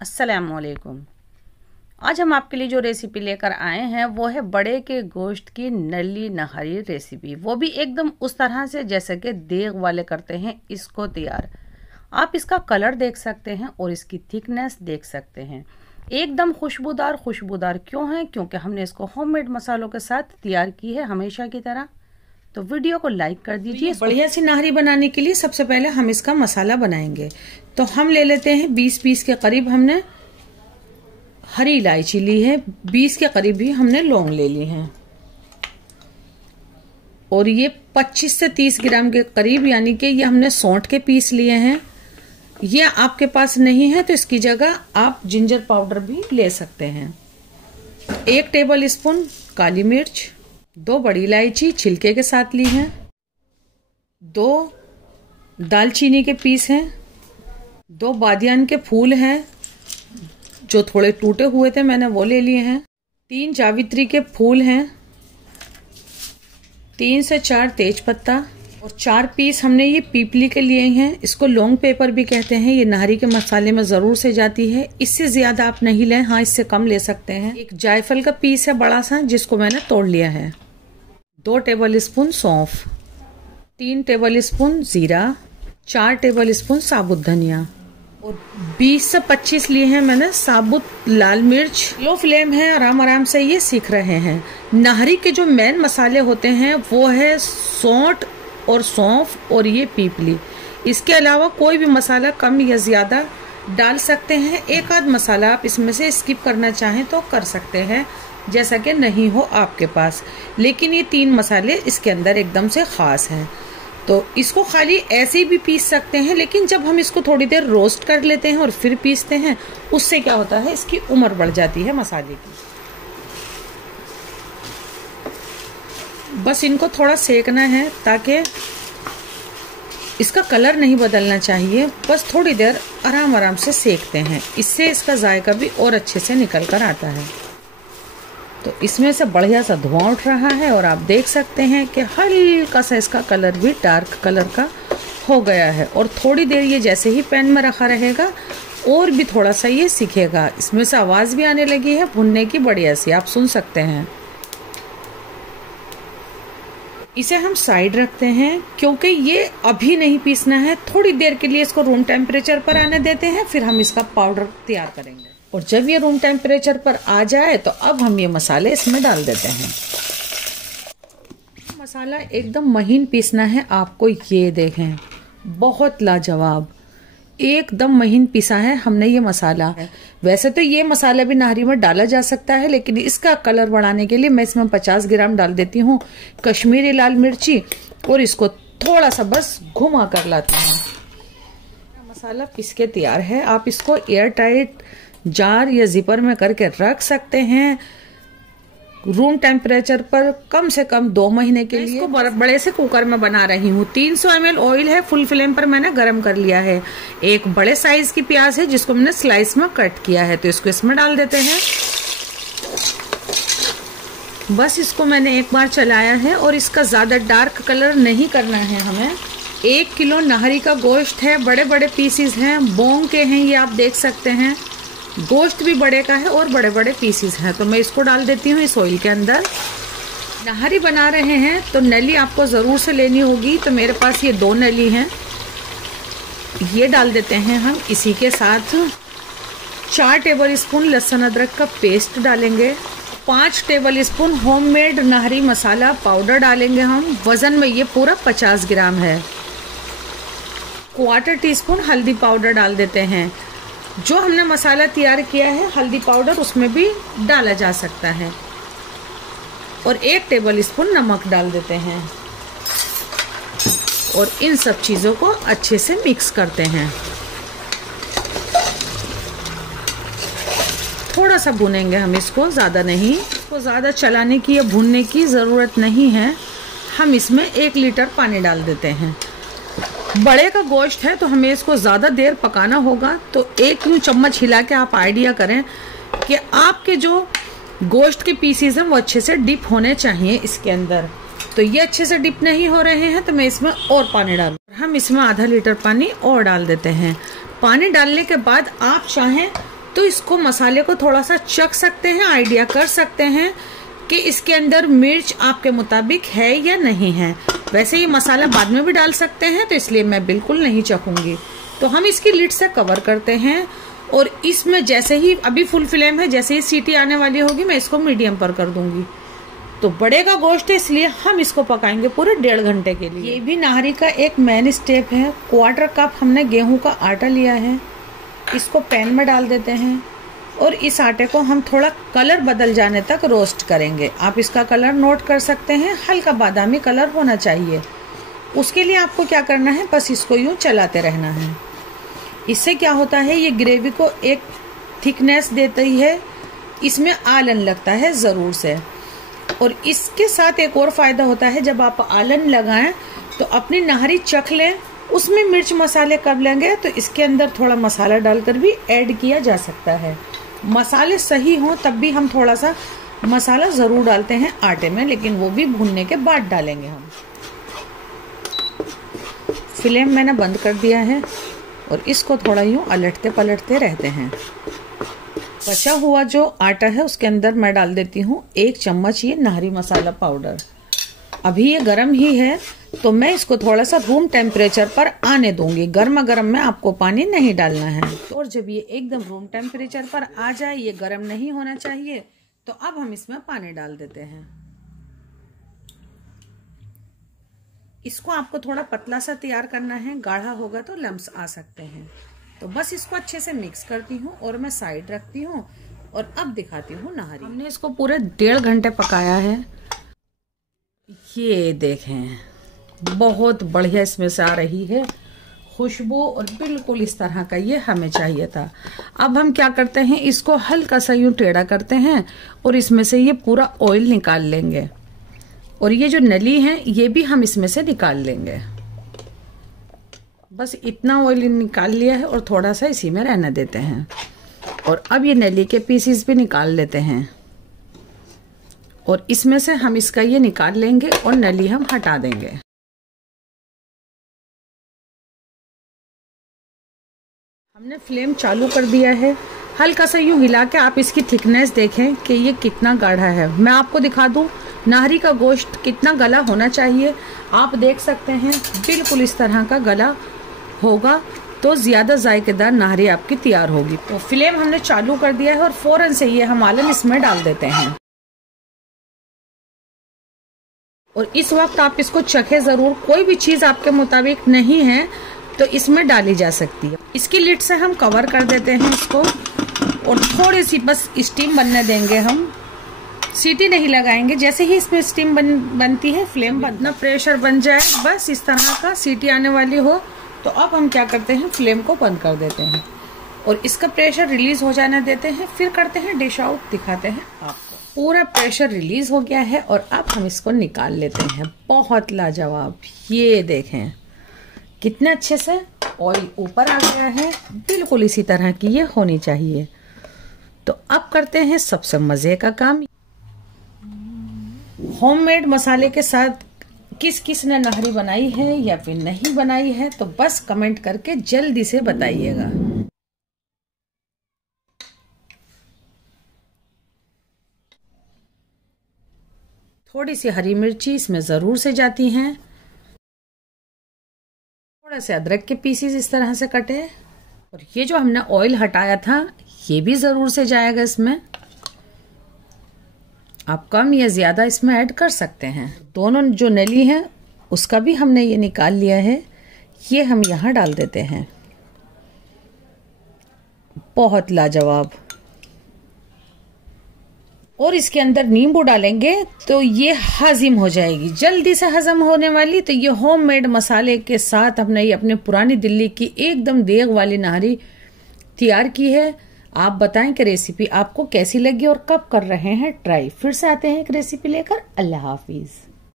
अस्सलामुअलैकुम। आज हम आपके लिए जो रेसिपी लेकर आए हैं वो है बड़े के गोश्त की नली नहारी रेसिपी। वो भी एकदम उस तरह से जैसे कि देग वाले करते हैं इसको तैयार। आप इसका कलर देख सकते हैं और इसकी थिकनेस देख सकते हैं। एकदम खुशबूदार क्यों है? क्योंकि हमने इसको होममेड मसालों के साथ तैयार की है हमेशा की तरह। तो वीडियो को लाइक कर दीजिए। बढ़िया सी नाहरी बनाने के लिए सबसे पहले हम इसका मसाला बनाएंगे। तो हम ले लेते हैं 20 पीस के करीब हमने हरी इलायची ली है, 20 के करीब ही हमने लौंग ले ली हैं और ये 25 से 30 ग्राम के करीब यानी कि ये हमने सौंठ के पीस लिए हैं। ये आपके पास नहीं है तो इसकी जगह आप जिंजर पाउडर भी ले सकते हैं। 1 टेबल स्पून काली मिर्च, 2 बड़ी इलायची छिलके के साथ ली हैं, 2 दालचीनी के पीस हैं, 2 बादियान के फूल हैं जो थोड़े टूटे हुए थे मैंने वो ले लिए हैं, 3 जावित्री के फूल हैं, 3 से 4 तेज पत्ता और 4 पीस हमने ये पीपली के लिए हैं। इसको लौंग पेपर भी कहते हैं। ये नाहरी के मसाले में जरूर से जाती है। इससे ज्यादा आप नहीं लें, हाँ इससे कम ले सकते हैं। एक जायफल का पीस है बड़ा सा जिसको मैंने तोड़ लिया है, 2 टेबल स्पून सौंफ, 3 टेबल स्पून जीरा, 4 टेबल स्पून साबुत धनिया और 20 से 25 लिए हैं मैंने साबुत लाल मिर्च। लो फ्लेम है, आराम से ये सीख रहे हैं। नाहरी के जो मेन मसाले होते हैं वो है सौंठ और सौंफ और ये पीपली। इसके अलावा कोई भी मसाला कम या ज्यादा डाल सकते हैं। एक आध मसाला आप इसमें से स्किप करना चाहें तो कर सकते हैं, जैसा कि नहीं हो आपके पास। लेकिन ये 3 मसाले इसके अंदर एकदम से खास हैं। तो इसको खाली ऐसे भी पीस सकते हैं, लेकिन जब हम इसको थोड़ी देर रोस्ट कर लेते हैं और फिर पीसते हैं उससे क्या होता है, इसकी उम्र बढ़ जाती है मसाले की। बस इनको थोड़ा सेकना है ताकि इसका कलर नहीं बदलना चाहिए। बस थोड़ी देर आराम से सेकते हैं, इससे इसका जायका भी और अच्छे से निकल कर आता है। तो इसमें से बढ़िया सा धुआं उठ रहा है और आप देख सकते हैं कि हल्का सा इसका कलर भी डार्क कलर का हो गया है। और थोड़ी देर ये जैसे ही पैन में रखा रहेगा और भी थोड़ा सा ये सीखेगा। इसमें से आवाज भी आने लगी है भुनने की बढ़िया सी, आप सुन सकते हैं। इसे हम साइड रखते हैं क्योंकि ये अभी नहीं पीसना है। थोड़ी देर के लिए इसको रूम टेम्परेचर पर आने देते हैं, फिर हम इसका पाउडर तैयार करेंगे। और जब ये रूम टेम्परेचर पर आ जाए तो अब हम ये मसाले इसमें डाल देते हैं। मसाला एकदम महीन पीसना है आपको, ये देखें बहुत लाजवाब एकदम महीन पिसा है हमने ये मसाला। वैसे तो ये मसाला भी नाहरी में डाला जा सकता है, लेकिन इसका कलर बढ़ाने के लिए मैं इसमें 50 ग्राम डाल देती हूँ कश्मीरी लाल मिर्ची और इसको थोड़ा सा बस घुमा कर लाती हूँ। मसाला पिस के तैयार है। आप इसको एयर टाइट जार या जिपर में करके रख सकते हैं रूम टेम्परेचर पर कम से कम 2 महीने के लिए। इसको बड़े से कुकर में बना रही हूँ। 300 ml ऑयल है, फुल फ्लेम पर मैंने गरम कर लिया है। एक बड़े साइज की प्याज है जिसको मैंने स्लाइस में कट किया है, तो इसको इसमें डाल देते हैं। बस इसको मैंने एक बार चलाया है और इसका ज्यादा डार्क कलर नहीं करना है हमें। 1 किलो नाहरी का गोश्त है, बड़े बड़े पीसीज हैं, बोंग के हैं, ये आप देख सकते हैं। गोश्त भी बड़े का है और बड़े बड़े पीसीस हैं। तो मैं इसको डाल देती हूँ इस ऑयल के अंदर। नाहरी बना रहे हैं तो नली आपको जरूर से लेनी होगी, तो मेरे पास ये 2 नली हैं, ये डाल देते हैं हम। इसी के साथ 4 टेबल स्पून लहसुन अदरक का पेस्ट डालेंगे, 5 टेबल स्पून होममेड नाहरी मसाला पाउडर डालेंगे हम। वजन में ये पूरा 50 ग्राम है। 1/4 टीस्पून हल्दी पाउडर डाल देते हैं। जो हमने मसाला तैयार किया है हल्दी पाउडर उसमें भी डाला जा सकता है। और 1 टेबल स्पून नमक डाल देते हैं और इन सब चीजों को अच्छे से मिक्स करते हैं। थोड़ा सा भुनेंगे हम इसको, ज्यादा नहीं। इसको ज्यादा चलाने की या भुनने की जरूरत नहीं है। हम इसमें 1 लीटर पानी डाल देते हैं। बड़े का गोश्त है तो हमें इसको ज्यादा देर पकाना होगा, तो 1 यूं चम्मच हिला के आप आइडिया करें कि आपके जो गोश्त के पीसीज हैं वो अच्छे से डिप होने चाहिए इसके अंदर। तो ये अच्छे से डिप नहीं हो रहे हैं तो मैं इसमें और पानी डालूं। हम इसमें आधा लीटर पानी और डाल देते हैं। पानी डालने के बाद आप चाहें तो इसको मसाले को थोड़ा सा चख सकते हैं, आइडिया कर सकते हैं कि इसके अंदर मिर्च आपके मुताबिक है या नहीं है। वैसे ये मसाला बाद में भी डाल सकते हैं, तो इसलिए मैं बिल्कुल नहीं चखूंगी। तो हम इसकी लिड से कवर करते हैं और इसमें जैसे ही, अभी फुल फ्लेम है, जैसे ही सीटी आने वाली होगी मैं इसको मीडियम पर कर दूंगी। तो बड़े का गोश्त है इसलिए हम इसको पकाएंगे पूरे 1.5 घंटे के लिए। ये भी नाहरी का एक मेन स्टेप है। 1/4 कप हमने गेहूं का आटा लिया है, इसको पैन में डाल देते हैं और इस आटे को हम थोड़ा कलर बदल जाने तक रोस्ट करेंगे। आप इसका कलर नोट कर सकते हैं, हल्का बादामी कलर होना चाहिए। उसके लिए आपको क्या करना है, बस इसको यूं चलाते रहना है। इससे क्या होता है, ये ग्रेवी को एक थिकनेस देती है, इसमें आलन लगता है जरूर से। और इसके साथ एक और फायदा होता है, जब आप आलन लगाएं तो अपनी नाहरी चख लें, उसमें मिर्च मसाले कब लेंगे तो इसके अंदर थोड़ा मसाला डालकर भी ऐड किया जा सकता है। मसाले सही हों तब भी हम थोड़ा सा मसाला जरूर डालते हैं आटे में, लेकिन वो भी भूनने के बाद डालेंगे हम। फ्लेम मैंने बंद कर दिया है और इसको थोड़ा यूं अलटते पलटते रहते हैं। बचा हुआ जो आटा है उसके अंदर मैं डाल देती हूँ 1 चम्मच ये नाहरी मसाला पाउडर। अभी ये गर्म ही है तो मैं इसको थोड़ा सा रूम टेम्परेचर पर आने दूंगी। गर्मा गर्म में आपको पानी नहीं डालना है। और जब ये एकदम रूम टेम्परेचर पर आ जाए, ये गर्म नहीं होना चाहिए, तो अब हम इसमें पानी डाल देते हैं। इसको आपको थोड़ा पतला सा तैयार करना है, गाढ़ा होगा तो लम्स आ सकते हैं। तो बस इसको अच्छे से मिक्स करती हूँ और मैं साइड रखती हूँ और अब दिखाती हूँ नाहरी। हमने इसको पूरे 1.5 घंटे पकाया है। ये देखें, बहुत बढ़िया इसमें से आ रही है खुशबू और बिल्कुल इस तरह का ये हमें चाहिए था। अब हम क्या करते हैं, इसको हल्का सा यूं टेढ़ा करते हैं और इसमें से ये पूरा ऑयल निकाल लेंगे। और ये जो नली है ये भी हम इसमें से निकाल लेंगे। बस इतना ऑयल निकाल लिया है और थोड़ा सा इसी में रहने देते हैं। और अब ये नली के पीसीस भी निकाल लेते हैं और इसमें से हम इसका ये निकाल लेंगे और नली हम हटा देंगे। हमने फ्लेम चालू कर दिया है। हल्का सा यूं हिला के आप इसकी थिकनेस देखें कि ये कितना गाढ़ा है। मैं आपको दिखा दूं नाहरी का गोश्त कितना गला होना चाहिए। आप देख सकते हैं बिल्कुल इस तरह का गला होगा तो ज्यादा जायकेदार नाहरी आपकी तैयार होगी। तो फ्लेम हमने चालू कर दिया है और फौरन से ये हम आलन इसमें डाल देते हैं। और इस वक्त आप इसको चखे जरूर। कोई भी चीज आपके मुताबिक नहीं है तो इसमें डाली जा सकती है। इसकी लिड से हम कवर कर देते हैं इसको और थोड़ी सी बस स्टीम बनने देंगे। हम सीटी नहीं लगाएंगे। जैसे ही इसमें स्टीम बनती है फ्लेम इतना प्रेशर बन जाए, बस इस तरह का सीटी आने वाली हो, तो अब हम क्या करते हैं, फ्लेम को बंद कर देते हैं और इसका प्रेशर रिलीज हो जाने देते हैं। फिर करते हैं डिश आउट, दिखाते हैं आपको। पूरा प्रेशर रिलीज हो गया है और अब हम इसको निकाल लेते हैं। बहुत लाजवाब, ये देखें कितने अच्छे से ऑयल ऊपर आ गया है। बिल्कुल इसी तरह की ये होनी चाहिए। तो अब करते हैं सबसे मजे का काम। होममेड मसाले के साथ किस किस ने नाहरी बनाई है या फिर नहीं बनाई है, तो बस कमेंट करके जल्दी से बताइएगा। थोड़ी सी हरी मिर्ची इसमें जरूर से जाती हैं। थोड़ा से अदरक के पीसेस इस तरह से कटे और ये जो हमने ऑयल हटाया था ये भी जरूर से जाएगा इसमें। आप कम या ज्यादा इसमें ऐड कर सकते हैं। दोनों जो नली है उसका भी हमने ये निकाल लिया है, ये हम यहाँ डाल देते हैं। बहुत लाजवाब। और इसके अंदर नींबू डालेंगे तो ये हजम हो जाएगी, जल्दी से हजम होने वाली। तो ये होममेड मसाले के साथ हमने ये अपने पुरानी दिल्ली की एकदम देग वाली नाहरी तैयार की है। आप बताएं कि रेसिपी आपको कैसी लगी और कब कर रहे हैं ट्राई। फिर से आते हैं एक रेसिपी लेकर। अल्लाह हाफिज।